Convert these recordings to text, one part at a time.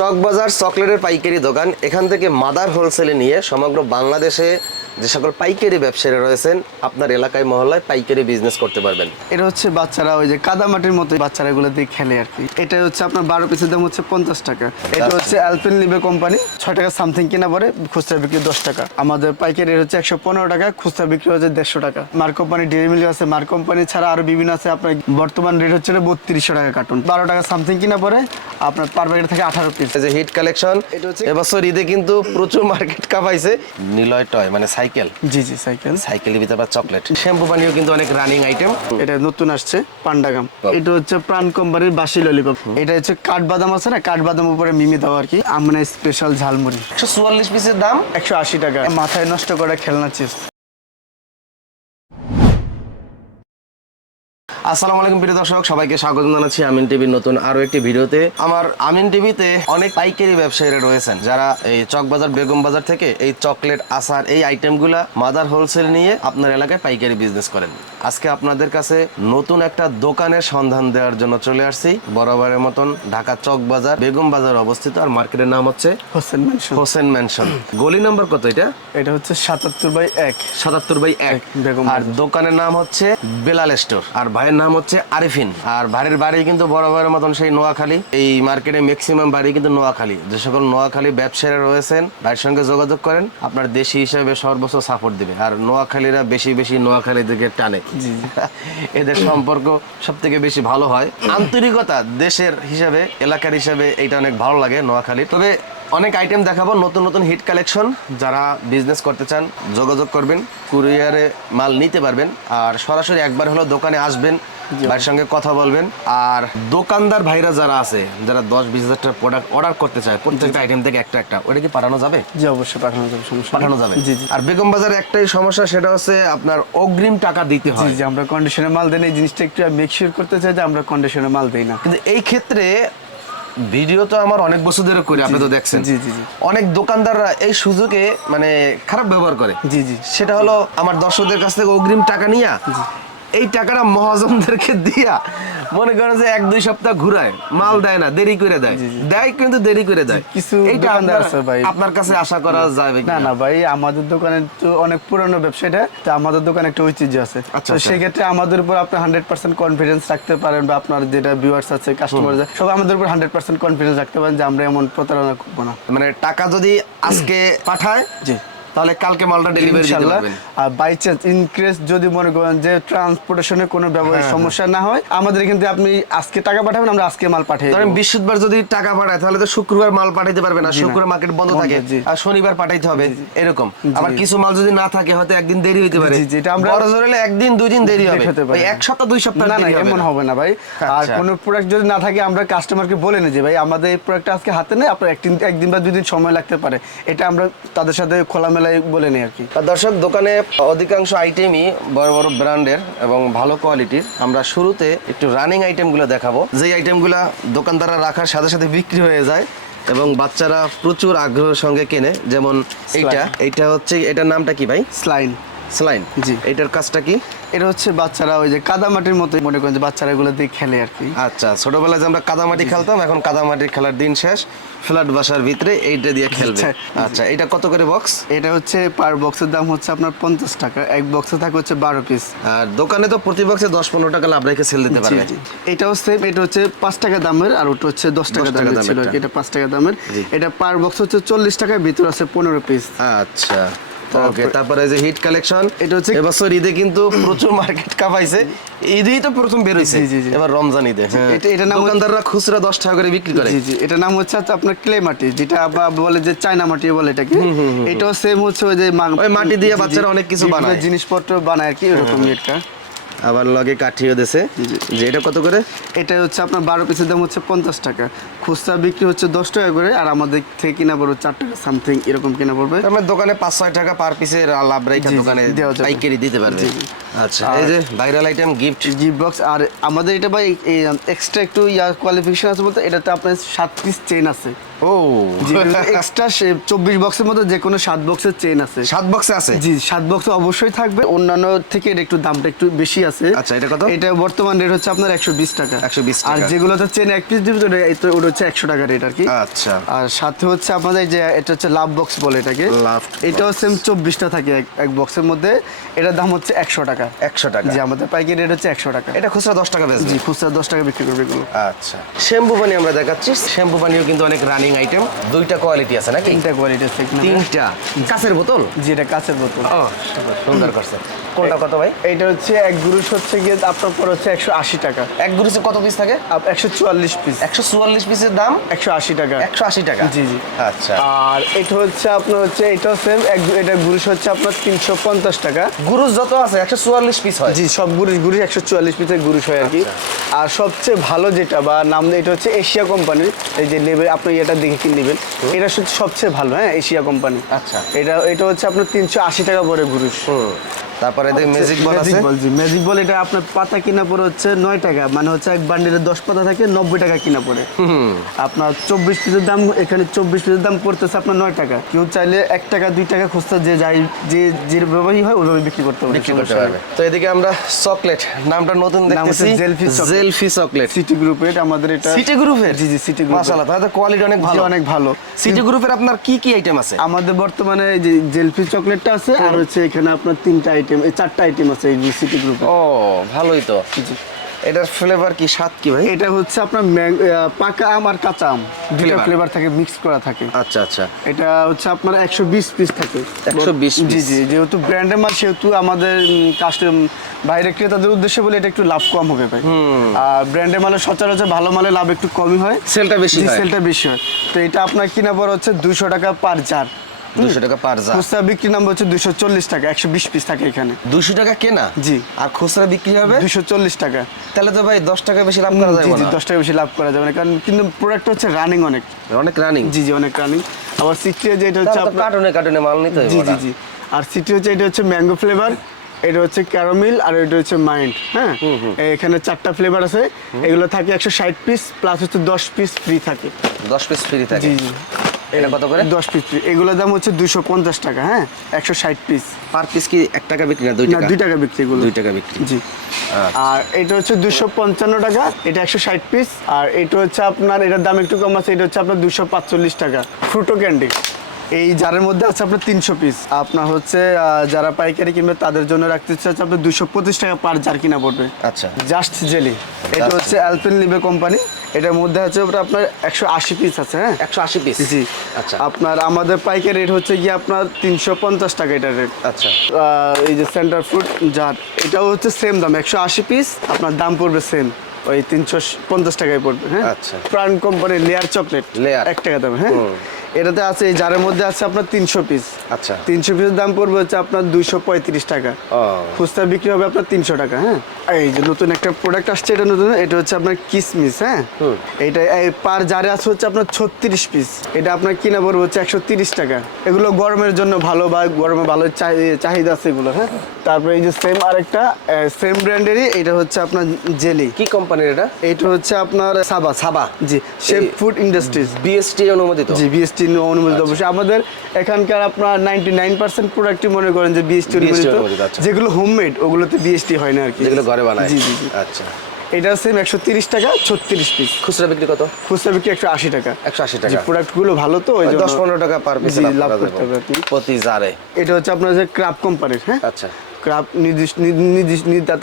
চকবাজার চকলেটের পাইকারি দোকান। এখান থেকে মাদার হোলসেলে নিয়ে সমগ্র বাংলাদেশে যে সকল পাইকারি ব্যবসায়ীরা রয়েছেন আপনার এলাকায় মহল্লায় পাইকারি বিজনেস করতে পারবেন। এটা হচ্ছে বাচ্চারা ওই যে কাদামাটির মতো বাচ্চারা এগুলো দিয়ে খেলে আর কি। এটা হচ্ছে আপনার 12 পিসের দাম হচ্ছে 50 টাকা। এটা হচ্ছে আলপেনলিবে কোম্পানি, 6 টাকা সামথিং কিনা পরে, খুচরা বিক্রি 10 টাকা। আমাদের পাইকারি হচ্ছে 115 টাকা, খুচরা বিক্রি হচ্ছে 150 টাকা। মার কোম্পানি ডেইরি মিল আছে, মার কোম্পানি ছাড়া আরো বিভিন্ন আছে। আপনার বর্তমান রেট হচ্ছে 3200 টাকা কার্টুন, 12 টাকা সামথিং কিনা পরে আপনার পার প্যাকেট থেকে 18 পিস। এই যে হিট কালেকশন, এটা হচ্ছে এবছর ঈদে কিন্তু প্রচুর মার্কেট কাঁপাইছে। নিলয় টয় মানে সাইকেল, জি জি সাইকেল, সাইকেলের ভিতরে আবার চকলেট, শ্যাম্পু পানিও কিন্তু অনেক রানিং আইটেম। এটা নতুন আসছে পান্ডাগাম। এটা হচ্ছে প্রাণ কোম্পানির বাসি ললিপপ। এটা হচ্ছে কাঠবাদাম আছে না, কাঠবাদাম উপরে মিমি দাও আর কি, আমরা স্পেশাল ঝালমুড়ি। 144 পিসের দাম 180 টাকা। মাথায় নষ্ট করা খেলনা চিপস। আসসালামু আলাইকুম প্রিয় দর্শক, সবাইকে স্বাগত জানাচ্ছি আমিন টিভির নতুন আরো একটি ভিডিওতে। আমার আমিন টিভিতে অনেক পাইকারি ব্যবসায়ীরা রয়েছেন যারা এই চকবাজার বেগম বাজার থেকে এই চকলেট, আচার এই আইটেমগুলা মাদার হোলসেল নিয়ে আপনার এলাকায় পাইকারি বিজনেস করেন। আজকে আপনাদের কাছে নতুন একটা দোকানের সন্ধান দেওয়ার জন্য চলে আসছি। বরাবরের মতন ঢাকা চকবাজার বেগম বাজার অবস্থিত, আর মার্কেটের নাম হচ্ছে হোসেন মেনশন। হোসেন মেনশন। গলি নম্বর কত এটা? এটা হচ্ছে 77/1। 77/1 বেগম আর বাজার। দোকানের নাম হচ্ছে বেলাল স্টোর, আর ভাইয়ের নাম হচ্ছে আরিফিন। আর ভাইয়ের বাড়ি কিন্তু বরাবরের মতন সেই নোয়াখালী। এই মার্কেটে ম্যাক্সিমাম বাড়ি কিন্তু নোয়াখালী। যে সকল নোয়াখালী ব্যবসায়ীরা রয়েছেন ভাইয়ের সঙ্গে যোগাযোগ করেন, আপনার দেশি হিসাবে সর্বোচ্চ সাপোর্ট দিবে। আর নোয়াখালীরা বেশি বেশি নোয়াখালী দিকে টানে, এদের সম্পর্ক সব থেকে বেশি ভালো হয়। আন্তরিকতা দেশের হিসাবে, এলাকার হিসাবে এইটা অনেক ভালো লাগে নোয়াখালী। তবে অনেক আইটেম দেখাবো, নতুন নতুন হিট কালেকশন। যারা বিজনেস করতে চান যোগাযোগ করবেন, কুরিয়ারে মাল নিতে পারবেন। আর সরাসরি একবার হলো দোকানে আসবেন, ভাইয়ের সঙ্গে কথা বলবেন। আর দোকানদার ভাইরা যারা আছে, যারা 10-20 হাজার টাকা প্রোডাক্ট অর্ডার করতে চায় প্রত্যেকটা আইটেম থেকে একটা একটা, ওটা কি পাঠানো যাবে? জি অবশ্যই পাঠানো যাবে, সমস্যা নেই। পাঠানো যাবে। জি জি। আর বেগম বাজারে একটাই সমস্যা, সেটা হচ্ছে আপনার অগ্রিম টাকা দিতে জি হয়। জি, আমরা কন্ডিশনে মাল দেন, এই জিনিসটা একটু মেক শিওর করতে চাই যে আমরা কন্ডিশনে মাল দেই না। কিন্তু এই ক্ষেত্রে ভিডিও তো আমার অনেক বছর ধরে করি, আপনি তো দেখছেন। জি জি জি। অনেক দোকানদাররা এই সুযোগে মানে খারাপ ব্যবহার করে। জি জি। সেটা হলো আমার দর্শকদের কাছ থেকে অগ্রিম টাকা নিয়া এই টাকাটা মহাজনদেরকে দিয়া মনে করেন যে 1-2 সপ্তাহ ঘুরায়, মাল দেয় না, দেরি করে দেয়। দেয় কিন্তু দেরি করে দেয়। কিছু এইটা দোকানদার আছে ভাই, আপনার কাছে আশা করা যাবে না না ভাই, আমাদের দোকানে তো অনেক পুরনো ব্যবসাটা, তো আমাদের দোকানে একটা ঐতিহ্য আছে। আচ্ছা, তো আচ্ছা। সেই ক্ষেত্রে আমাদের উপর আপনি 100% কনফিডেন্স রাখতে পারেন, বা আপনার যেটা ভিউয়ার্স আছে, কাস্টমার আছে, সব আমাদের উপর 100% কনফিডেন্স রাখতে পারেন যে আমরা এমন প্রতারণা করবো না। মানে টাকা যদি আজকে পাঠায় জি, তাহলে কালকে মালটা ডেলিভারি দিতে ইনশাআল্লাহ। পারবেন। আর বাই চান্স ইনকেস যদি মনে করেন যে ট্রান্সপোর্টেশনে কোনো সমস্যা না হয়, আমাদের কিন্তু আপনি আজকে টাকা পাঠাবেন, আমরা আজকে মাল পাঠিয়ে ধরেন দেব। বৃহস্পতিবার যদি টাকা পাঠায় তাহলে তো শুক্রবার মাল পাঠাইতে পারবে না, শুক্রবার মার্কেট বন্ধ থাকে। জি। আর শনিবার পাঠাইতে হবে এরকম। আবার কিছু মাল যদি না থাকে হয়তো একদিন দেরি হইতে পারে। জি, জি, এটা আমরা বড় জোর হলে 1-2 দিন দেরি হবে, হতে পারে। ওই 1 সপ্তাহ 2 সপ্তাহ না না, দেরি হবে এমন না। হবে না ভাই। আর আচ্ছা। কোনো প্রোডাক্ট যদি না থাকে, আমরা কাস্টমারকে বলে নিই যে ভাই আমাদের এই প্রোডাক্টটা আজকে হাতে নেই, আপনার একদিন বা 2 দিন সময় লাগতে পারে। এটা আমরা তাদের সাথে খোলামেলায় বলে নিই আর কি। আর দর্শক, দোকানে অধিকাংশ আইটেমই বড় বড় ব্র্যান্ডের এবং ভালো কোয়ালিটির। আমরা শুরুতে একটু রানিং আইটেমগুলো দেখাবো, যে আইটেমগুলো দোকানদাররা রাখার সাথে সাথে বিক্রি হয়ে যায় এবং বাচ্চারা প্রচুর আগ্রহের সঙ্গে কেনে। যেমন এইটা হচ্ছে, এটার নামটা কি ভাই? স্লাইন। স্লাইন। জি। এটার কাজটা কি? এটা হচ্ছে বাচ্চারা ওই যে কাদামাটির মতো মনে করেন যে বাচ্চারা এগুলো দিয়ে খেলে আর কি। আচ্ছা, ছোটবেলায় যে আমরা কাদামাটি খেলতাম, এখন কাদামাটি খেলার দিন শেষ, ফ্ল্যাট বাসার ভিতরে এইটা দিয়ে খেলবে। আচ্ছা, এটা কত করে বক্স? এটা হচ্ছে পার বক্সের দাম হচ্ছে আপনার 50 টাকা। এক বক্সে থাকে হচ্ছে 12 পিস। আর দোকানে তো প্রতি বক্সে 10-15 টাকা লাভ রেখে সেল দিতে পারবে। এটাও সেম, এটা হচ্ছে 5 টাকা দামের, আর ওটা হচ্ছে 10 টাকা দামের ছিল আর কি। এটা 5 টাকা দামের। এটা পার বক্স হচ্ছে 40 টাকার, ভিতর আছে 15 পিস। আচ্ছা, ওকে। তারপরে যে হিট কালেকশন, এটা হচ্ছে এবছর ঈদে কিন্তু প্রচুর মার্কেট কাঁপাইছে। ঈদেই তো প্রথম বের হইছে, জি, জি, জি। এবার রমজান ঈদে। এটা নাম দোকানদাররা খুচরা 10 টাকা করে বিক্রি করে। জি জি, এটা নাম হচ্ছে আপনার ক্লে মাটি, যেটা বলে যে চায়না মাটি বলে এটাকে। এটাও সেম হচ্ছে ওই যে ওই মাটি দিয়ে বাচ্চারা অনেক কিছু বানায়, জিনিসপত্র বানায় আর কি, এরকমই এটা। আবার লগে কাঠিও দেছে। যে এটা কত করে? এটা হচ্ছে আপনার 12 পিসের দাম হচ্ছে 50 টাকা, খুচরা বিক্রি হচ্ছে 10 টাকা করে, আর আমাদের থেকে কিনা পড়বে 4 টাকা সামথিং এরকম কিনা পড়বে। আমরা দোকানে 5-6 টাকা পার পিসের লাভ রেখে দোকানে পাইকারি দিতে পারবে। আচ্ছা, এই যে ভাইরাল আইটেম গিফট বক্স। আর আমাদের এটা ভাই এক্সট্রা একটু কোয়ালিফিকেশন আছে বলতে, এটাতে আপনার 7 পিস চেইন আছে। ও, এক্সট্রা 24 বক্সের মধ্যে যে কোনো 7 বক্সের চেইন আছে। 7 বক্সে আছে? জি, 7 বক্সে অবশ্যই থাকবে। অন্যান্য থেকে এর একটু দামটা একটু বেশি আছে। আচ্ছা, এটা কত? এটা বর্তমান রেট হচ্ছে আপনার 120 টাকা। 120 আর টাকা। যেগুলোতে চেন এক পিস দিবে ওটা হচ্ছে 100 টাকা রেট আর কি। আচ্ছা। আর সাথে হচ্ছে আপনাদের যে এটা হচ্ছে লাভ বক্স বলে এটাকে, লাভ এটাও সেম 24টা থাকে এক বক্সের মধ্যে। এটার দাম হচ্ছে 100 টাকা। 100 টাকা। জি, আমাদের পাইকারি রেট হচ্ছে 100 টাকা। এটা খুচরা 10 টাকা বেচবে? জি, খুচরা 10 টাকা বিক্রি করবে এগুলো। আচ্ছা, শ্যাম্পু পানি আমরা দেখাচ্ছি। শ্যাম্পু পানিও কিন্তু অনেক রানিং আইটেম, দুইটা কোয়ালিটি আছে নাকি? তিনটা কোয়ালিটি আছে এখানে। তিনটা কাঁচের বোতল? জি, এটা কাঁচের বোতল। ও, সুন্দর করছে। কোনটা কত ভাই? এটা হচ্ছে এক গুরুশ হচ্ছে গিয়ে আপনার পর হচ্ছে 180 টাকা। এক গুরুসে কত পিস থাকে? 144 পিস। 144 পিসের দাম 180 টাকা। 180 টাকা। জি জি। আচ্ছা। আর এটা হচ্ছে আপনার হচ্ছে এটাও সেম, এটা গুরুশ হচ্ছে আপনার 350 টাকা। গুরুস যত আছে 144 পিস হয়? জি, সব গুরুশ 144 পিসের গুরুশ হয় আর কি। আর সবচেয়ে ভালো যেটা বা নাম এটা হচ্ছে এশিয়া কোম্পানির, এই যে নেবে আপনি এটা দেখে কিনে নেবেন, এটা হচ্ছে সবচেয়ে ভালো। হ্যাঁ, এশিয়া কোম্পানি। আচ্ছা। এটা হচ্ছে আপনার 380 টাকা পরে গুরুশ। তারপরে দেখি ম্যাজিক বল আছে। জি, ম্যাজিক বল এটা আপনার পাতা কিনা পড়ে হচ্ছে 9 টাকা, মানে হচ্ছে এক বান্ডিলে 10 পাতা থাকে, 90 টাকা কিনা পড়ে। আপনার 24 পিসের দাম, এখানে 24 পিসের দাম পড়তেছে আপনার 9 টাকা। কেউ চাইলে 1 টাকা 2 টাকা খুচরা যে যাই যে ব্যবহারই হয় ওইভাবে বিক্রি করতে পারবে। তো এদিকে আমরা চকলেট, নামটা নতুন দেখতেছি, জেলফি চকলেট। সিটি গ্রুপের আমাদের এটা। সিটি গ্রুপের? জি জি, সিটি গ্রুপ। মাশাআল্লাহ, তাহলে কোয়ালিটি অনেক ভালো। অনেক ভালো। সিটি গ্রুপের আপনার কি কি আইটেম আছে? আমাদের বর্তমানে যে জেলফি চকলেটটা আছে, আর হচ্ছে এখানে আপনার 3টা আইটেম, এই 4টা আইটেম আছে এই সিটি গ্রুপে। ও, ভালোই তো। এটার ফ্লেভার কি, স্বাদ কি ভাই? এটা হচ্ছে আপনার পাকা আম আর কাঁচা আম দুটো ফ্লেভার থাকে, মিক্স করা থাকে। আচ্ছা আচ্ছা। এটা হচ্ছে আপনার 120 পিস থাকে। 120 জি পিস। জি, যেহেতু ব্র্যান্ডের মাল সেহেতু আমাদের কাস্টম বাইরের ক্রেতাদের উদ্দেশ্যে বলে এটা একটু লাভ কম হবে ভাই। আর ব্র্যান্ডের মালে সচরাচর ভালো মালে লাভ একটু কমই হয়, সেলটা বেশি হয়। সেলটা বেশি হয়। তো এটা আপনার কিনা পড়া হচ্ছে 200 টাকা পার জার। 200 টাকা পার জার। খুচরা বিক্রি নাম হচ্ছে 240 টাকা, 120 পিস থাকে এখানে। 200 টাকা কেনা? জি। আর খুচরা বিক্রি হবে 240 টাকা। তাহলে তো ভাই 10 টাকা বেশি লাভ করা যাবে জি জি, না? 10 টাকা বেশি লাভ করা যাবে না, কারণ কিন্তু প্রোডাক্ট হচ্ছে রানিং অনেক। অনেক রানিং? জি জি, অনেক রানিং। আবার সিটি যে এটা হচ্ছে আপনার কার্টুনে কার্টুনে মাল নিতে হবে। জি জি জি। আর সিটি হচ্ছে এটা হচ্ছে ম্যাঙ্গো ফ্লেভার, এটা হচ্ছে ক্যারামেল, আর এটা হচ্ছে মাইন্ড। হ্যাঁ, এখানে 4টা ফ্লেভার আছে। এগুলো থাকে 160 পিস, প্লাস হচ্ছে 10 পিস ফ্রি থাকে। 10 পিস ফ্রি থাকে? জি জি। এটা কত করে? 10 পিস ফ্রি। এগুলোর দাম হচ্ছে 250 টাকা। হ্যাঁ, 160 পিস। পার পিস কি 1 টাকা বিক্রি না 2 না, টাকা? 2 টাকা বিক্রি এগুলো। 2 টাকা বিক্রি। জি। আর এটা হচ্ছে 255 টাকা, এটা 160 পিস। আর এটা হচ্ছে আপনার, এটার দাম একটু কম আছে, এটা হচ্ছে আপনার 245 টাকা। ফ্রুটো ক্যান্ডি এই জারের মধ্যে আছে আপনার 300 পিস। আপনার হচ্ছে যারা পাইকারি কিনবে তাদের জন্য রাখতে চাচ্ছে আপনার 225 টাকা পার জার কিনা পড়বে। আচ্ছা। জাস্ট জেলি, এটা হচ্ছে আলপেনলিবে কোম্পানি। এটার মধ্যে আছে আপনার 180 পিস আছে। হ্যাঁ, 180 পিস? জি। আচ্ছা। আপনার আমাদের পাইকারি রেট হচ্ছে গিয়ে আপনার 350 টাকা এটার রেট। আচ্ছা। এই যে সেন্টার ফ্রুট জার, এটাও হচ্ছে সেম দাম, 180 পিস। আপনার দাম পড়বে সেম, ওই 350 টাকায় পড়বে। হ্যাঁ, আচ্ছা। প্রাণ কোম্পানির লেয়ার চকলেট, লেয়ার 1 টাকা দাম। হ্যাঁ, এটাতে আছে এই জারের মধ্যে আছে আপনার 300 পিস। আচ্ছা। 300 পিসের দাম পড়বে হচ্ছে আপনার 235 টাকা। ও, খুচরা বিক্রি হবে আপনার 300 টাকা। হ্যাঁ, এই যে নতুন একটা প্রোডাক্ট আসছে, এটা নতুন, এটা হচ্ছে আপনার কিসমিস। হ্যাঁ, এটা এই পার জারে আছে হচ্ছে আপনার 36 পিস। এটা আপনার কিনা পড়বে হচ্ছে 130 টাকা। এগুলো গরমের জন্য ভালো, বা গরমে ভালো চাহিদা আছে এগুলো। হ্যাঁ, তারপরে এই যে সেম আরেকটা সেম ব্র্যান্ডেরই, এটা হচ্ছে আপনার জেলি। কি কোম্পানির এটা? এটা হচ্ছে আপনার সাবা। সাবা? জি, শেফ ফুড ইন্ডাস্ট্রিজ। বিএসটি অনুমোদিত? জি, বিএসটি অনুমোদিত। অবশ্যই আমাদের এখানকার আপনার 99% প্রোডাক্টই মনে করেন যে বিএসটি অনুমোদিত। আচ্ছা। যেগুলো হোমমেড ওগুলোতে বিএসটি হয় না আর কি, যেগুলো ঘরে বানায়? জি জি জি। আচ্ছা। এটা সেম 130 টাকা, 36 পিস। খুচরা বিক্রি কত? খুচরা বিক্রি 180 টাকা। 180 জি, টাকা। প্রোডাক্টগুলো ভালো তো ওই জন্য 10-15 টাকা পার পিস জি, লাভ লাভ করা করতে হবে যাবে আর কি। প্রতি জারে। এটা হচ্ছে আপনার যে ক্রাফট কোম্পানির। হ্যাঁ, আচ্ছা। ক্রাফট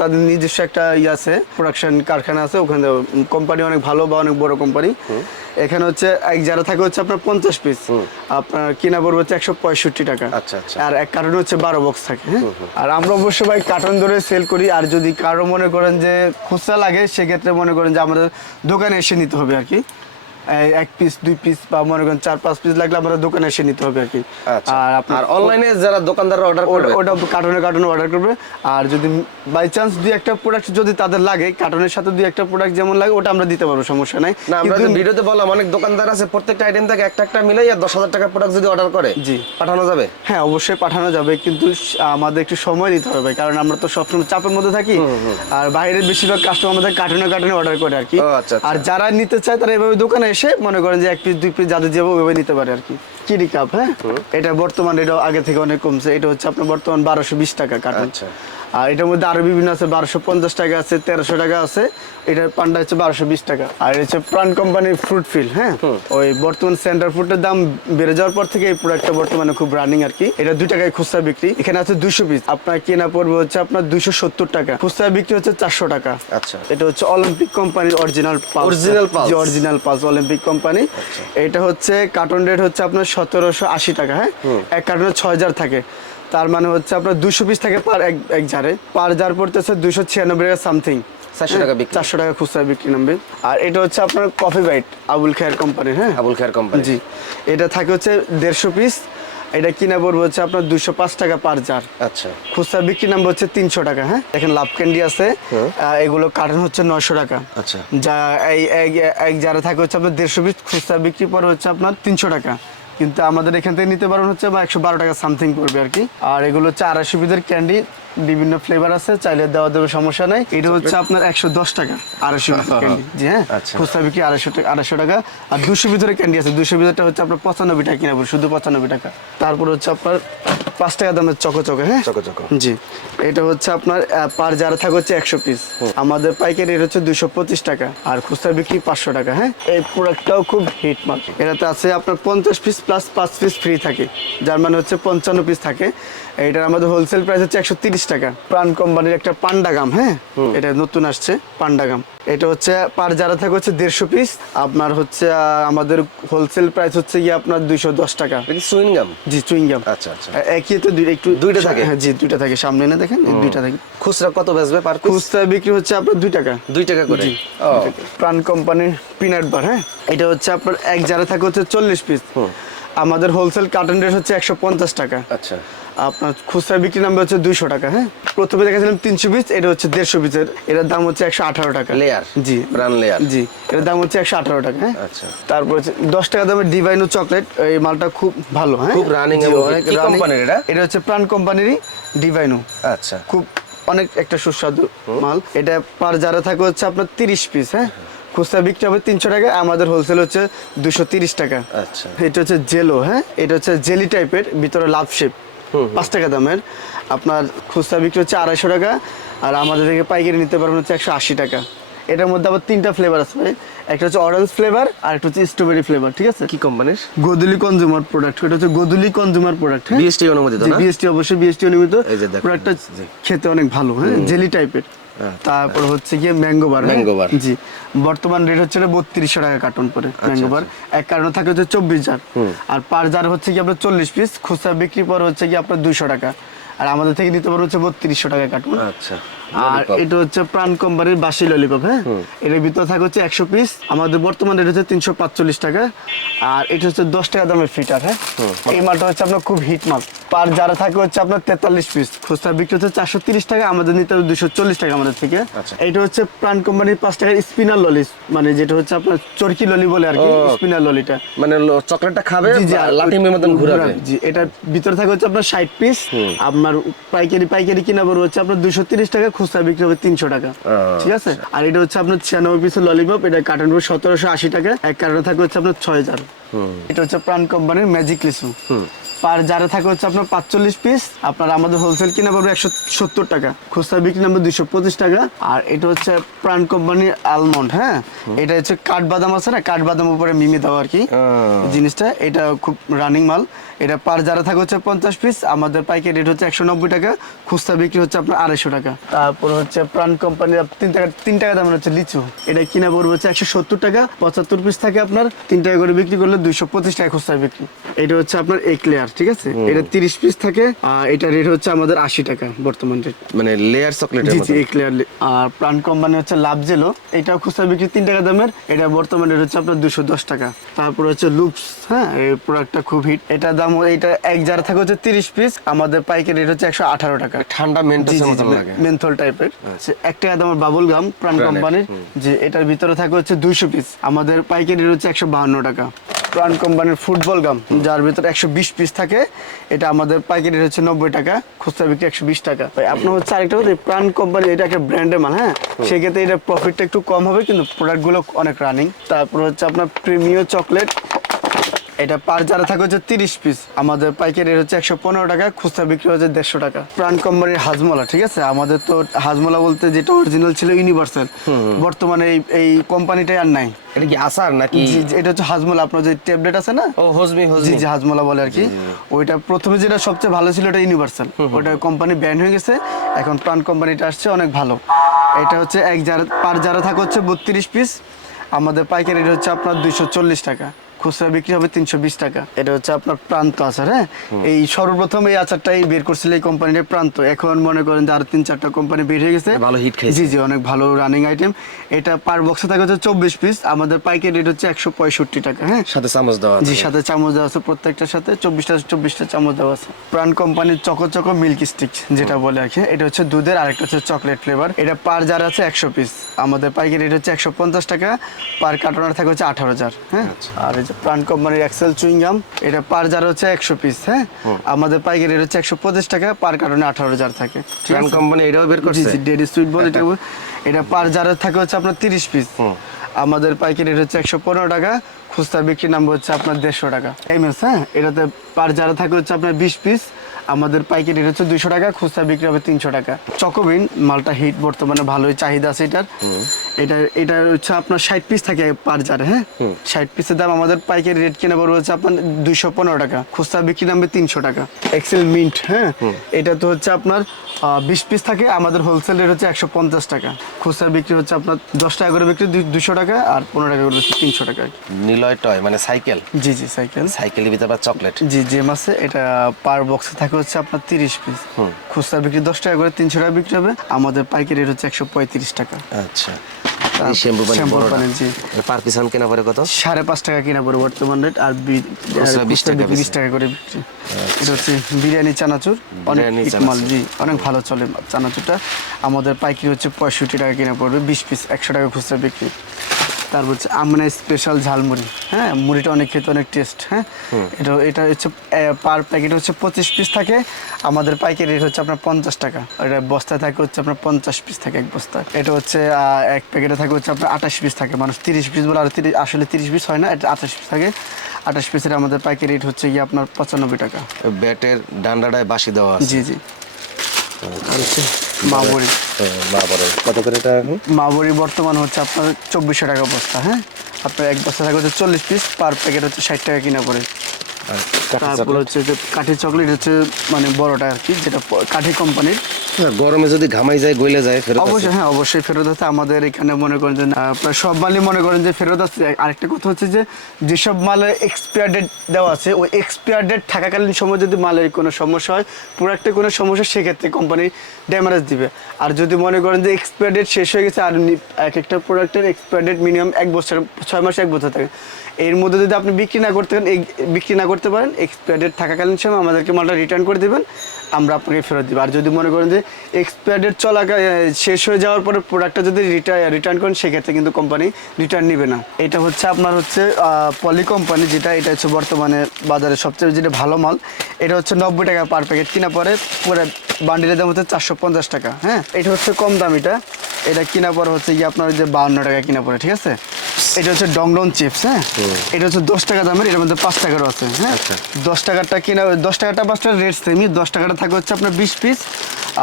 তাদের নিজস্ব একটা আছে, প্রোডাকশন কারখানা আছে ওখানে। কোম্পানি অনেক ভালো বা অনেক বড় কোম্পানি। এখানে হচ্ছে এক জারে থাকে হচ্ছে আপনার 50 পিস, আপনার কিনা পড়বে হচ্ছে 165 টাকা। আচ্ছা আচ্ছা। আর এক কার্টন হচ্ছে 12 বক্স থাকে। হ্যাঁ, আর আমরা অবশ্য ভাই কার্টন ধরে সেল করি। আর যদি কারো মনে করেন যে খুচরা লাগে, সেক্ষেত্রে মনে করেন যে আমাদের দোকানে এসে নিতে হবে আর কি। 1 পিস 2 পিস বা মনে করেন 4-5 পিস লাগলে আমাদের দোকানে এসে নিতে হবে আর কি। আচ্ছা। আর আপনার আর অনলাইনে যারা দোকানদাররা অর্ডার করবে ওটা কার্টনে অর্ডার করবে। আর যদি বাই চান্স দুই একটা প্রোডাক্ট যদি তাদের লাগে, কার্টনের সাথে দুই একটা প্রোডাক্ট যেমন লাগে, ওটা আমরা দিতে পারবো, সমস্যা নাই। না, আমরা কিন্তু ভিডিওতে বললাম অনেক দোকানদার আছে প্রত্যেকটা আইটেম থেকে একটা মিলাই আর 10,000 টাকা প্রোডাক্ট যদি অর্ডার করে, জি, পাঠানো যাবে? হ্যাঁ, অবশ্যই পাঠানো যাবে, কিন্তু আমাদের একটু সময় নিতে হবে, কারণ আমরা তো সবসময় চাপের মধ্যে থাকি। আর বাইরের বেশিরভাগ কাস্টমার আমাদের কার্টনে অর্ডার করে আর কি। ও, আচ্ছা, আচ্ছা। আর যারা নিতে চায় তারা এভাবে দোকানে এসে মনে করেন যে 1 পিস 2 পিস যাদের যাবো ওইভাবে নিতে পারে আর কি। কিডি কাপ, হ্যাঁ, এটা বর্তমান এটা আগে থেকে অনেক কমছে। এটা হচ্ছে আপনার বর্তমান 1220 টাকা কার্টন। আচ্ছা। আর এটার মধ্যে আরো বিভিন্ন আছে, 1250 টাকা আছে, 1300 টাকা আছে। এটার পান্ডা হচ্ছে 1220 টাকা। আর এটা হচ্ছে প্রাণ কোম্পানির ফ্রুট ফিল, হ্যাঁ, ওই বর্তমান সেন্টার ফ্রুটের দাম বেড়ে যাওয়ার পর থেকে এই প্রোডাক্টটা বর্তমানে খুব রানিং আর কি। এটা 2 টাকায় খুচরা বিক্রি। এখানে আছে 200 পিস, আপনার কেনা পড়বে হচ্ছে আপনার 270 টাকা, খুচরা বিক্রি হচ্ছে 400 টাকা। আচ্ছা, এটা হচ্ছে অলিম্পিক কোম্পানির অরিজিনাল পালস অলিম্পিক কোম্পানি। এটা হচ্ছে কার্টন রেট হচ্ছে আপনার 1780 টাকা, হ্যাঁ, এক কার্টনে 6000 থাকে। তার মানে হচ্ছে আপনার 200 পিস থাকে এক জারে, পার জার পড়তেছে 296 টাকা সামথিং, 400 টাকা বিক্রি, 400 টাকা খুচরা বিক্রি নামবে। আর এটা হচ্ছে আপনার কফি বাইট আবুল খায়ের কোম্পানির, হ্যাঁ, আবুল খায়ের কোম্পানি, জি। এটা থাকে হচ্ছে 150 পিস, এটা কিনা পড়বে হচ্ছে আপনার 205 টাকা পার জার। আচ্ছা, খুচরা বিক্রি নাম্বার হচ্ছে 300 টাকা, হ্যাঁ। এখানে লাভ ক্যান্ডি আছে, এগুলো কার্টন হচ্ছে 900 টাকা। আচ্ছা, যা এক জারে থাকে হচ্ছে আপনার 150 পিস, খুচরা বিক্রি পরে হচ্ছে আপনার 300 টাকা, কিন্তু আমাদের এখান থেকে নিতে পারেন হচ্ছে 112 টাকা সামথিং পড়বে আর কি। আর এগুলো হচ্ছে 250 পিসের ক্যান্ডি, বিভিন্ন ফ্লেভার আছে, চাইলে দেওয়া দেবে, সমস্যা নাই। এটা হচ্ছে আপনার 110 টাকা 250 পিসের ক্যান্ডি, জি, হ্যাঁ, খুচরা বিক্রি 250 টাকা। আর 200 পিসের ক্যান্ডি আছে, 200 পিসেরটা হচ্ছে আপনার 95 টাকা কিনা পড়বে, শুধু 95 টাকা। তারপর হচ্ছে আপনার 5 টাকা দামের চকো, হ্যাঁ, চকো, জি। এটা হচ্ছে আপনার পার জারে থাকে হচ্ছে 100 পিস, আমাদের পাইকারি রেট হচ্ছে 225 টাকা, আর খুচরা বিক্রি 500 টাকা, হ্যাঁ। এই প্রোডাক্টটাও খুব হিট মাল। এটাতে আছে আপনার 50 পিস প্লাস 5 পিস ফ্রি থাকে, যার মানে হচ্ছে 55 পিস থাকে। এটার আমাদের হোলসেল প্রাইস হচ্ছে 130 টাকা। প্রাণ কোম্পানির একটা পান্ডা গাম, হ্যাঁ, এটা নতুন আসছে পান্ডা গাম। এটা হচ্ছে পার জারা থাকে হচ্ছে 150 পিস, আপনার হচ্ছে আমাদের হোলসেল প্রাইস হচ্ছে গিয়ে আপনার 210 টাকা। সুইং গাম, জি, চুইং গাম। আচ্ছা, একই তো দুইটা থাকে, হ্যাঁ, জি, দুইটা থাকে, সামনে না দেখেন, এই দুইটা থাকে। খুচরা কত বেচবে পার পিস? খুচরা বিক্রি হচ্ছে আপনার 2 টাকা, 2 টাকা করে। জি। প্রাণ কোম্পানির পিনাট বার, হ্যাঁ, এটা হচ্ছে আপনার এক জারে থাকে হচ্ছে 40 পিস, আমাদের হোলসেল কার্টন রেট হচ্ছে 150 টাকা। আচ্ছা, আপনার খুচরা বিক্রি নাম্বার হচ্ছে 200 টাকা, হ্যাঁ। প্রথমে দেখেছিলাম 300 পিস, এটা হচ্ছে 150 পিসের, এটার দাম হচ্ছে 118 টাকা লেয়ার, জি, প্রাণ লেয়ার, জি, এটার দাম হচ্ছে 118 টাকা, হ্যাঁ। আচ্ছা, তারপর হচ্ছে 10 টাকা দামের ডিভাইনো চকলেট, এই মালটা খুব ভালো, হ্যাঁ, খুব রানিং। অনেক কোম্পানির এটা? এটা হচ্ছে প্রাণ কোম্পানিরই ডিভাইনো, আচ্ছা, খুব অনেক একটা সুস্বাদু মাল। এটা পার জারে থাকে হচ্ছে আপনার 30 পিস, হ্যাঁ, খুচরা বিক্রি হবে 300 টাকা, আমাদের হোলসেল হচ্ছে 230 টাকা। আচ্ছা, এটা হচ্ছে জেলো, হ্যাঁ, এটা হচ্ছে জেলি টাইপের, ভিতরে লাভ শেপ, 5 টাকা দামের। আপনার খুচরা বিক্রি হচ্ছে 250 টাকা, আর আমাদের থেকে পাইকারি নিতে পারবেন হচ্ছে 180 টাকা। এটার মধ্যে আবার 3টা ফ্লেভার আছে ভাই, একটা হচ্ছে অরেঞ্জ ফ্লেভার, আর একটা হচ্ছে স্ট্রবেরি ফ্লেভার, ঠিক আছে। কি কোম্পানির? গোদুলি কনজিউমার প্রোডাক্ট, এটা হচ্ছে গোদুলি কনজিউমার প্রোডাক্ট, হ্যাঁ, বিএসটি অনুমোদিত না? বিএসটি, অবশ্যই বিএসটি অনুমোদিত। এই যে দেখুন, প্রোডাক্টটা খেতে অনেক ভালো, হ্যাঁ, জেলি টাইপের। তারপর হচ্ছে গিয়ে ম্যাঙ্গো বার, জি, বর্তমান রেট হচ্ছে 3200 টাকা কার্টন পরে ম্যাঙ্গো বার। এক কার্টন থাকে হচ্ছে 24 জার, আর পার জার হচ্ছে কি আপনার 40 পিস, খুচরা বিক্রি পর হচ্ছে কি আপনার 200 টাকা, আর আমাদের থেকে নিতে পারবো হচ্ছে 3200 টাকা কার্টন। আচ্ছা, আর এটা হচ্ছে প্রাণ কোম্পানির বাসি ললিপপ, হ্যাঁ, এর ভিতরে থাকে হচ্ছে 100 পিস, আমাদের বর্তমান রেট হচ্ছে 345 টাকা, আর এটা হচ্ছে 10 টাকা দামের ফিটার, হ্যাঁ। এই মালটা হচ্ছে আপনার খুব হিট মাল, পার যারা থাকে হচ্ছে আপনার 43 পিস, খুচরা বিক্রি হচ্ছে 430 টাকা, আমাদের নিতে হবে 240 টাকা আমাদের থেকে। এটা হচ্ছে প্রাণ কোম্পানির 5 টাকার স্পিনার ললি, মানে যেটা হচ্ছে আপনার চরকি ললি বলে আর কি, স্পিনার ললিটা, মানে চকলেটটা খাবে, লাটিমের মতন ঘোরাবে, জি। এটার ভিতরে থাকে হচ্ছে আপনার 60 পিস, আপনার পাইকারি কিনা পড়বে হচ্ছে আপনার 230 টাকা, খুচরা বিক্রি হবে 300 টাকা, ঠিক আছে। আর এটা হচ্ছে আপনার 96 পিসের ললিপপ, এটা কার্টন পড়বে 1780 টাকা, এক কার্টনে থাকে হচ্ছে আপনার 6000। এটা হচ্ছে প্রাণ কোম্পানির ম্যাজিক লিচু, পার জারে থাকে হচ্ছে আপনার 45 পিস, আপনার আমাদের হোলসেল কিনা পড়বে 170 টাকা, খুচরা বিক্রি নাম্বার 225 টাকা। আর এটা হচ্ছে প্রাণ কোম্পানির আলমন্ড, হ্যাঁ, এটা হচ্ছে কাঠবাদাম আছে না, কাঠবাদাম উপরে মিমি দেওয়া আর কি জিনিসটা, এটা খুব রানিং মাল। এটা পার জারে থাকে হচ্ছে 50 পিস, আমাদের পাইকারি রেট হচ্ছে 190 টাকা, খুচরা বিক্রি হচ্ছে আপনার 250 টাকা। তারপর হচ্ছে প্রাণ কোম্পানির 3 টাকা দামের হচ্ছে লিচু, এটা কিনা পড়বে হচ্ছে 170 টাকা, 75 পিস থাকে আপনার, 3 টাকা করে বিক্রি করলে 225 টাকা খুচরা বিক্রি। এটা হচ্ছে আপনার এক্লেয়ার, ঠিক আছে, এটা 30 পিস থাকে, আর এটা রেট হচ্ছে আমাদের 80 টাকা বর্তমান রেট, মানে লেয়ার চকলেটের জি মতো। জি, এক্লেয়ার। আর প্রাণ কোম্পানি হচ্ছে লাভ জেলো, এটা খুচরা বিক্রি 3 টাকা দামের, এটা বর্তমান রেট হচ্ছে আপনার 210 টাকা। তারপর হচ্ছে লুপস, হ্যাঁ, এই প্রোডাক্টটা খুব হিট, এটা দাম, এটা এক জার থাকে হচ্ছে 30 পিস, আমাদের পাইকারি রেট হচ্ছে 118 টাকা। ঠান্ডা মেন্টসের মতো লাগে, মেন্থল টাইপের। 1 টাকা দামের বাবুল গাম প্রাণ কোম্পানির, যে এটার ভিতরে থাকে হচ্ছে 200 পিস, আমাদের পাইকারি রেট হচ্ছে 152 টাকা। প্রাণ কোম্পানির ফুটবল গাম, যার ভিতরে 120 পিস থাকে, এটা আমাদের পাইকারি রেট হচ্ছে 90 টাকা, খুচরা বিক্রি 120 টাকা। আপনার হচ্ছে আরেকটা হচ্ছে প্রাণ কোম্পানি, এটা একটা ব্র্যান্ডের মাল, হ্যাঁ, সেক্ষেত্রে এটা প্রফিটটা একটু কম হবে, কিন্তু প্রোডাক্টগুলো অনেক রানিং। তারপর হচ্ছে আপনার প্রিমিয়াম চকলেট, এটা পার যারা থাকে হচ্ছে 30 পিস, আমাদের পাইকারি রেট হচ্ছে 115 টাকা, খুচরা বিক্রি হচ্ছে 150 টাকা। প্রাণ কোম্পানির হাজমোলা, ঠিক আছে, আমাদের তো হাজমোলা বলতে যেটা অরিজিনাল ছিল ইউনিভার্সাল, বর্তমানে এই কোম্পানিটাই আর নাই। এটা কি আচার নাকি? জি জি, এটা হচ্ছে হাজমোলা, আপনার যে ট্যাবলেট আছে না, ও হজমি জি হজমি। জি হাজমোলা বলে আর কি। ওইটা প্রথমে যেটা সবচেয়ে ভালো ছিল এটা ইউনিভার্সাল, ওটা কোম্পানি ব্যান্ড হয়ে গেছে, এখন প্রাণ কোম্পানিটা আসছে অনেক ভালো। এটা হচ্ছে এক জার পার জারা থাকে হচ্ছে 32 পিস, আমাদের পাইকারি রেট হচ্ছে আপনার 240 টাকা, খুচরা বিক্রি হবে 320 টাকা। এটা হচ্ছে আপনার প্রান্ত আচার। হ্যাঁ, এই সর্বপ্রথম এই আচারটাই বের করছিল এই কোম্পানির প্রান্ত, এখন মনে করেন যে আর 3-4টা কোম্পানি বের হয়ে গেছে, ভালো হিট খাইছে। জি জি, অনেক ভালো রানিং আইটেম। এটা পার বক্সে থাকে হচ্ছে 24 পিস, আমাদের পাইকারি রেট হচ্ছে 165 টাকা। হ্যাঁ, সাথে চামচ দেওয়া আছে। জি, সাথে চামচ দেওয়া আছে, প্রত্যেকটার সাথে 24টা চামচ দেওয়া আছে। প্রাণ কোম্পানির চকো চকো মিল্ক স্টিক যেটা বলে আর কি, এটা হচ্ছে দুধের, আরেকটা হচ্ছে চকলেট ফ্লেভার। এটা পার জার আছে 100 পিস, আমাদের পাইকারি রেট হচ্ছে 150 টাকা, পার কার্টনের থাকে হচ্ছে 18,000। হ্যাঁ, আর এই যে প্রাণ কোম্পানির এক্সেল চুইংগাম, এটা পার জার হচ্ছে 100 পিস। হ্যাঁ, আমাদের পাইকারি রেট হচ্ছে 125 টাকা, পার কার্টনে 18,000 থাকে। ঠিক প্রাণ আছে, কোম্পানি এটাও বের জি করছে। জি, ডেডি সুইট বল এটা। এটা পার জার থাকে হচ্ছে আপনার 30 পিস, আমাদের পাইকারি রেট হচ্ছে 115 টাকা, খুচরা বিক্রি নাম হচ্ছে আপনার 150 টাকা। এমএস, হ্যাঁ, এটাতে পার যারা থাকে হচ্ছে আপনার 20 পিস, আমাদের পাইকারি রেট হচ্ছে 200 টাকা, খুচরা বিক্রি হবে 300 টাকা। চকোবিন মালটা হিট, বর্তমানে ভালোই চাহিদা আছে এটার। এটা হচ্ছে আপনার 60 পিস থাকে পার জারে। হ্যাঁ, 60 পিসের দাম আমাদের পাইকারি রেট কিনা পড়বে হচ্ছে আপনার 215 টাকা, খুচরা বিক্রি নামবে 300 টাকা। এক্সেল মিন্ট, হ্যাঁ, এটা তো হচ্ছে আপনার 20 পিস থাকে, আমাদের হোলসেল রেট হচ্ছে 150 টাকা, খুচরা বিক্রি হচ্ছে আপনার 10 টাকা করে বিক্রি, 200 টাকা, আর 15 টাকা করে হচ্ছে 300 টাকা। নিলয় টয় মানে সাইকেল। জি জি, সাইকেল। সাইকেলের ভিতরে আবার চকলেট। জি, জেম আছে, এটা পার বক্সে থাকে হচ্ছে আপনার 30 পিস, খুচরা বিক্রি 10 টাকা করে, 300 টাকা বিক্রি হবে, আমাদের পাইকারি রেট হচ্ছে 135 টাকা। আচ্ছা, এই শ্যাম্পু পানি শ্যাম্পুর বড়টা। পানি, জি। পার পিস কেনা পড়ে কত? 5.5 টাকা কিনা পড়ে বর্তমান রেট, আর খুচরা 20 টাকা 20 টাকা করে বিক্রি। এটা হচ্ছে বিরিয়ানি চানাচুর, অনেক বিরিয়ানি হিট মাল, চানাচুর। জি, অনেক ভালো চলে চানাচুরটা, আমাদের পাইকারি হচ্ছে 65 টাকা কিনা পড়বে, 20 পিস 100 টাকা খুচরা বিক্রি। তারপর হচ্ছে আমরা স্পেশাল ঝালমুড়ি, হ্যাঁ, মুড়িটা অনেক খেতে অনেক টেস্ট। হ্যাঁ, এটা হচ্ছে পার প্যাকেট হচ্ছে 25 পিস থাকে, আমাদের পাইকারি রেট হচ্ছে আপনার 50 টাকা, এটা বস্তায় থাকে হচ্ছে আপনার 50 পিস থাকে এক বস্তায়। এটা হচ্ছে এক প্যাকেটে থাকে হচ্ছে আপনার 28 পিস থাকে, মানুষ 30 পিস বলে, আর আসলে 30 পিস হয় না, এটা 28 পিস থাকে। 28 পিসের আমাদের পাইকারি রেট হচ্ছে গিয়ে আপনার 95 টাকা। ব্যাটের ডান্ডাটায় বাঁশি দেওয়া আছে। জি জি। আর হচ্ছে মাবড়ি, মা বড় কত করে এটা? মাবড়ি বর্তমান হচ্ছে আপনার 2400 টাকা বস্তা। হ্যাঁ, আপনার এক বস্তা থাকে হচ্ছে 40 পিস, পার প্যাকেট হচ্ছে 60 টাকা কিনা পড়ে। তারপর হচ্ছে যে কাঠি চকলেট হচ্ছে মানে বড়টা আর কি, যেটা কাঠি কোম্পানির। গরমে যদি ঘামাই যায় গইলে যায় ফেরত আছে? অবশ্যই, হ্যাঁ, অবশ্যই ফেরত আছে, আমাদের এখানে মনে করেন যে প্রায় সব মালই মনে করেন যে ফেরত আছে। আরেকটা কথা হচ্ছে যে যেসব মালের এক্সপায়ার ডেট দেওয়া আছে, ওই এক্সপায়ার ডেট থাকাকালীন সময় যদি মালের কোনো সমস্যা হয়, প্রোডাক্টে কোনো সমস্যা, সেক্ষেত্রে কোম্পানি ড্যামেজ দিবে। আর যদি মনে করেন যে এক্সপায়ার ডেট শেষ হয়ে গেছে, আর এক একটা প্রোডাক্টের এক্সপায়ার ডেট মিনিমাম 1 বছর, 6 মাস 1 বছর থাকে, এর মধ্যে যদি আপনি বিক্রি না করতে পারেন, এক্সপায়ার ডেট থাকাকালীন সময় আমাদেরকে মালটা রিটার্ন করে দেবেন, আমরা আপনাকে ফেরত দিব। আর যদি মনে করেন যে এক্সপায়ার ডেট শেষ হয়ে যাওয়ার পরে প্রোডাক্টটা যদি রিটার্ন করেন, সেক্ষেত্রে কিন্তু কোম্পানি রিটার্ন নেবে না। এটা হচ্ছে আপনার হচ্ছে পলি কোম্পানি, এটা হচ্ছে বর্তমানে বাজারে সবচেয়ে যেটা ভালো মাল। এটা হচ্ছে 90 টাকা পার প্যাকেট কিনা পরে, পুরো বান্ডিলের দাম হচ্ছে 450 টাকা। হ্যাঁ, এটা হচ্ছে কম দামিটা, এটা কিনা পরে হচ্ছে গিয়ে আপনার যে 52 টাকা কিনা পরে। ঠিক আছে, এটা হচ্ছে ডংডং চিপস। হ্যাঁ, এটা হচ্ছে 10 টাকা দামের, এর মধ্যে 5 টাকারও আছে। হ্যাঁ, 10 টাকাটা কিনা, 10 টাকাটা 5 টাকার রেট সেমই, 10 টাকাটা থাকে হচ্ছে আপনার 20 পিস,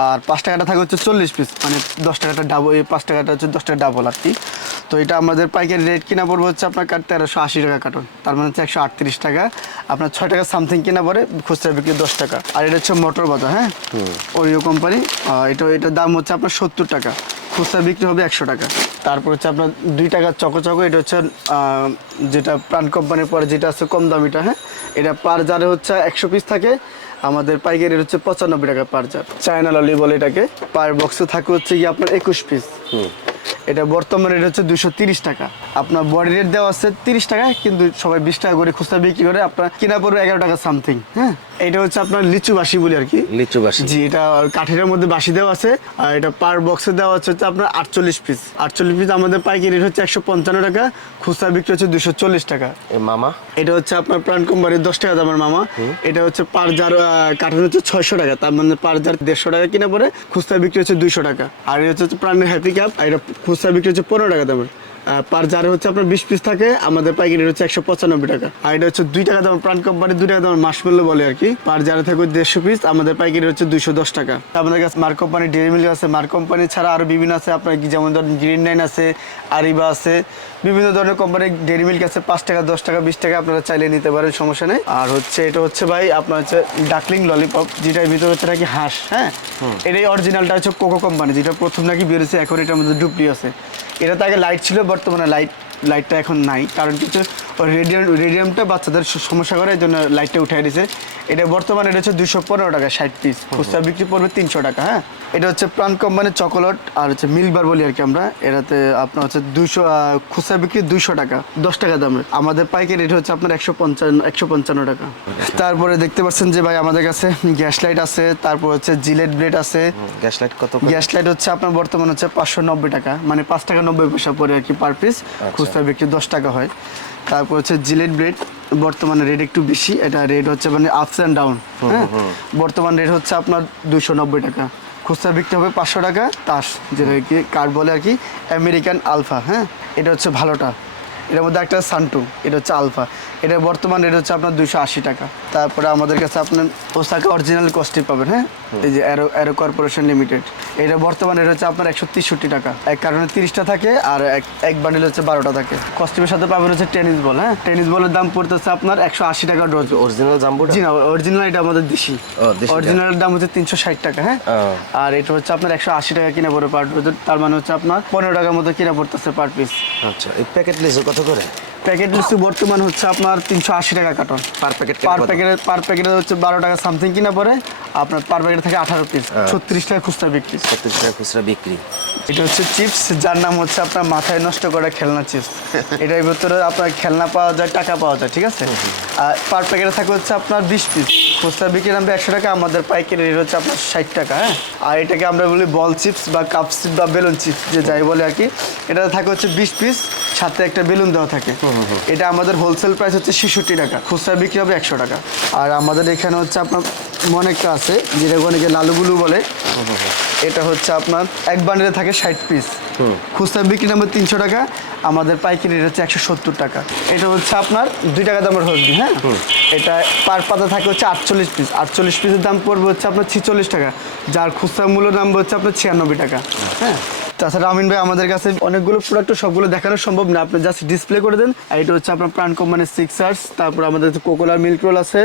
আর 5 টাকাটা থাকে হচ্ছে 40 পিস, মানে 10 টাকাটা ডাবল, এই 5 টাকাটা হচ্ছে 10 টাকা ডাবল আর কি। তো এটা আমাদের পাইকারি রেট কিনা পড়বে হচ্ছে আপনার 1380 টাকা কার্টন, তার মানে হচ্ছে 138 টাকা, আপনার 6 টাকা সামথিং কিনা পড়ে, খুচরা বিক্রি 10 টাকা। আর এটা হচ্ছে মোটর বাজার, হ্যাঁ, ওরিও কোম্পানি, এটার দাম হচ্ছে আপনার 70 টাকা, খুচরা বিক্রি হবে 100 টাকা। তারপর হচ্ছে আপনার 2 টাকার চকো, এটা হচ্ছে যেটা প্রাণ কোম্পানির পরে যেটা আছে কম দামিটা। হ্যাঁ, এটা পার জারে হচ্ছে 100 পিস থাকে, আমাদের পাইকারি হচ্ছে 95 টাকা পার জার। চায়না ললি বলে এটাকে, পার বক্সে থাকে হচ্ছে গিয়ে আপনার 21 পিস। এটা বর্তমান রেট হচ্ছে 230 টাকা, আপনার বডি রেট দেওয়া আছে 30 টাকা, কিন্তু সবাই 20 টাকা করে খুচরা বিক্রি করে, আপনার কিনা পড়বে 11 টাকা সামথিং। হ্যাঁ, এটা হচ্ছে আপনার লিচু বাসি বলি আর কি, লিচু বাসি। জি, এটা কাঠের মধ্যে বাসি দেওয়া আছে, আর এটা পার বক্সে দেওয়া হচ্ছে আপনার 48 পিস পিস আমাদের পাইকারি রেট হচ্ছে 155 টাকা, খুচরা বিক্রি হচ্ছে 240 টাকা। এই মামা এটা হচ্ছে আপনার প্রাণ কোম্পানির 10 টাকা দামের মামা। এটা হচ্ছে পার জার কার্টন হচ্ছে 600 টাকা, তার মানে পার জার 150 টাকা কিনা পরে, খুচরা বিক্রি হচ্ছে 200 টাকা। আর এটা হচ্ছে প্রাণের হ্যাপি কাপ, আর এটা খুচরা বিক্রি হচ্ছে 15 টাকা দামের। পার জারে হচ্ছে আপনার 20 পিস থাকে, আমাদের পাইকারি রেট হচ্ছে 195 টাকা। আর এটা হচ্ছে 2 টাকা দাম প্রাণ কোম্পানি, 2 টাকা দাম মাসমূল্য বলে আর কি। পার জারে থাকে 150 পিস, আমাদের পাইকারি হচ্ছে 210 টাকা। আমাদের কাছে মার্ক কোম্পানি ডেইরি মিল্ক আছে, মার্ক কোম্পানি ছাড়া আরো বিভিন্ন আছে আপনার, যেমন ধরেন গ্রিন লাইন আছে, আরিবা আছে, বিভিন্ন ধরনের কোম্পানির ডেইরি মিল্ক আছে। 5 টাকা, 10 টাকা, 20 টাকা আপনারা চাইলে নিতে পারেন, সমস্যা নেই। আর হচ্ছে এটা হচ্ছে ভাই আপনার হচ্ছে ডাকলিং ললিপপ, যেটার ভিতরে হচ্ছে নাকি হাঁস। হ্যাঁ, এটাই অরিজিনালটা হচ্ছে কোকো কোম্পানি, যেটা প্রথম নাকি বেরোছে, এখন এটার মধ্যে ডুপ্লি আছে। এটা তো আগে লাইট ছিল, বর্তমানে লাইটটা এখন নাই, কারণ কিছু রেডিয়ামটা বাচ্চাদের সমস্যা করে, এই জন্য লাইটটা উঠাই দিয়েছে। এটা বর্তমানে এটা হচ্ছে 215 টাকা 60 পিস, খুচরা বিক্রি পড়বে 300 টাকা। হ্যাঁ, এটা হচ্ছে প্রাণ কোম্পানির চকোলেট আর হচ্ছে মিল্ক বার বলি আর কি আমরা। এটাতে আপনার হচ্ছে 200, খুচরা বিক্রি 200 টাকা, 10 টাকা দামের। আমাদের পাইকারি রেট হচ্ছে আপনার 155 টাকা। তারপরে দেখতে পাচ্ছেন যে ভাই আমাদের কাছে গ্যাস লাইট আছে, তারপর হচ্ছে জিলেট ব্লেড আছে। গ্যাস লাইট কত? গ্যাস লাইট হচ্ছে আপনার বর্তমান হচ্ছে 590 টাকা, মানে 5 টাকা 90 পয়সা পড়ে আর কি পার পিস, খুচরা বিক্রি 10 টাকা হয়। তারপর হচ্ছে জিলেট ব্লেড, বর্তমানে রেট একটু বেশি, এটা রেট হচ্ছে মানে আপস অ্যান্ড ডাউন। হ্যাঁ, বর্তমান রেট হচ্ছে আপনার 290 টাকা, খুচরা বিক্রি হবে 500 টাকা। তাস, যেটা কি কার্ড বলে আর কি, আমেরিকান আলফা। হ্যাঁ, এটা হচ্ছে ভালোটা। এটার মধ্যে একটা সান্টু, এটা হচ্ছে আলফা। এটা বর্তমান রেট হচ্ছে আপনার 280 টাকা। তারপরে আমাদের কাছে আপনার ওসাকা অরিজিনাল কস্টি পাবেন। হ্যাঁ, এই যে অ্যারো কর্পোরেশন লিমিটেড, এটা বর্তমান রেট হচ্ছে আপনার 163 টাকা। এক কারণে 30টা থাকে, আর এক বান্ডিল হচ্ছে 12টা থাকে। কস্টিউমের সাথে পাবেন হচ্ছে টেনিস বল। হ্যাঁ, টেনিস বলের দাম পড়তেছে আপনার 180 টাকা ডজন। Original jumbo? জি না, অরিজিনাল এটা আমাদের দেশি। দেশি অরিজিনালের দাম হচ্ছে 360 টাকা। হ্যাঁ, আর এটা হচ্ছে আপনার 180 টাকা কিনা পড়ে পার ডজন, তার মানে হচ্ছে আপনার 15 টাকার মতো কিনা পড়তেছে পার পিস। আচ্ছা, এই প্যাকেট লিচু কত করে? প্যাকেট লিচু বর্তমান হচ্ছে আপনার 380 টাকা কার্টন পার প্যাকেট? পার প্যাকেটে হচ্ছে 12 টাকা সামথিং কিনা পড়ে, আপনার পার প্যাকেট থেকে 18 পিস, 36 টাকা খুচরা বিক্রি। 36 টাকা খুচরা বিক্রি। এটা হচ্ছে চিপস, যার নাম হচ্ছে আপনার মাথায় নষ্ট করা খেলনা চিপস। এটার ভিতরে আপনার খেলনা পাওয়া যায়, টাকা পাওয়া যায়, ঠিক আছে। আর পার প্যাকেটে থাকে হচ্ছে আপনার 20 পিস, খুচরা বিক্রি নামবে 100 টাকা, আমাদের পাইকারি রেট হচ্ছে আপনার 60 টাকা। হ্যাঁ, আর এটাকে আমরা বলি বল চিপস বা কাপ চিপস বা বেলুন চিপস, যে যাই বলে আর কি। এটা থাকে হচ্ছে 20 পিস, সাথে একটা বেলুন দেওয়া থাকে। এটা আমাদের হোলসেল প্রাইস হচ্ছে 66 টাকা, খুচরা বিক্রি হবে 100 টাকা। আর আমাদের এখানে হচ্ছে আপনার অনেকটা আছে, যেটা অনেকে লালুগুলু বলে। এটা হচ্ছে আপনার এক বান্ডেলে থাকে 60 পিস, খুচরা বিক্রি নামবে 300 টাকা, আমাদের পাইকারি রেট হচ্ছে 170 টাকা। এটা হচ্ছে আপনার 2 টাকা দামের হলদি। হ্যাঁ, এটা পার পাতা থাকে হচ্ছে 48 পিস, 48 পিসের দাম পড়বে হচ্ছে আপনার 46 টাকা, যার খুচরা মূল্য দাম হচ্ছে আপনার 96 টাকা। হ্যাঁ, তাছাড়া আমিন ভাই আমাদের কাছে অনেকগুলো প্রোডাক্ট, সবগুলো দেখানো সম্ভব না, আপনি জাস্ট ডিসপ্লে করে দেন। আর এটা হচ্ছে আপনার প্রাণ কোম্পানির সিক্সার্স, তারপর আমাদের কোকোলার মিল্ক রোল আছে,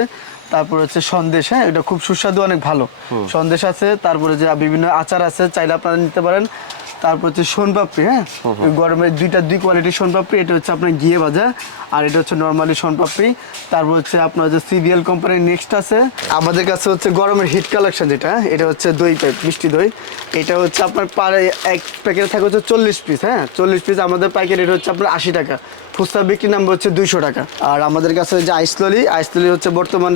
তারপর হচ্ছে সন্দেশ। হ্যাঁ, এটা খুব সুস্বাদু, অনেক ভালো সন্দেশ আছে। তারপরে যে বিভিন্ন আচার আছে, চাইলে আপনারা নিতে পারেন। তারপর হচ্ছে সোনপাপড়ি। হ্যাঁ, গরমে দুই কোয়ালিটির সোনপাপড়ি, এটা হচ্ছে আপনার ঘিয়ে ভাজা, আর এটা হচ্ছে নর্মালি সোনপাপড়ি। তারপর হচ্ছে আপনার যে সিভিএল কোম্পানির নেক্সট আছে। আমাদের কাছে হচ্ছে গরমের হিট কালেকশন, যেটা এটা হচ্ছে দই পাইপ, মিষ্টি দই। এটা হচ্ছে আপনার এক প্যাকেটে থাকে হচ্ছে 40 পিস। হ্যাঁ, 40 পিস আমাদের পাইকারি রেট হচ্ছে আপনার 80 টাকা, খুচরা বিক্রি নাম্বার হচ্ছে 200 টাকা। আর আমাদের কাছে যে আইসললি হচ্ছে বর্তমান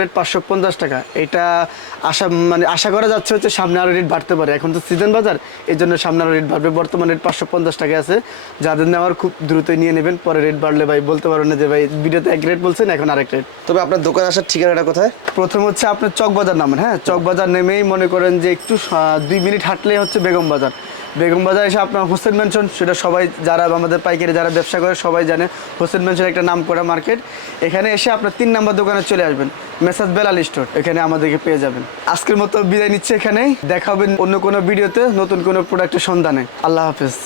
রেট 550 টাকা। এটা আশা করা যাচ্ছে হচ্ছে সামনে আরো রেট বাড়তে পারে, এখন তো সিজন বাজার, এই জন্য সামনে আরো রেট বাড়বে। বর্তমান রেট 550 টাকা আছে, যাদের নেওয়ার খুব দ্রুতই নিয়ে নেবেন, পরে রেট বাড়লে ভাই বলতে পারবেন না যে ভাই ভিডিওতে এক রেট বলছেন, এখন আরেক রেট। তবে আপনার দোকান আসার ঠিকানাটা কোথায়? প্রথম হচ্ছে আপনার চকবাজার নামেন। হ্যাঁ, চকবাজার নেমেই মনে করেন যে একটু 2 মিনিট হাঁটলেই হচ্ছে বেগম বাজার। বেগম বাজার এসে আপনার হোসেন মেনশন, সেটা সবাই যারা আমাদের পাইকারি যারা ব্যবসা করে সবাই জানে, হোসেন মেনশন একটা নাম করা মার্কেট। এখানে এসে আপনার 3 নাম্বার দোকানে চলে আসবেন, মেসাজ বেলাল স্টোর, এখানে আমাদেরকে পেয়ে যাবেন। আজকের মতো বিদায় নিচ্ছে এখানেই, দেখা হবে অন্য কোনো ভিডিওতে নতুন কোনো প্রোডাক্টের সন্ধানে। আল্লাহ হাফেজ।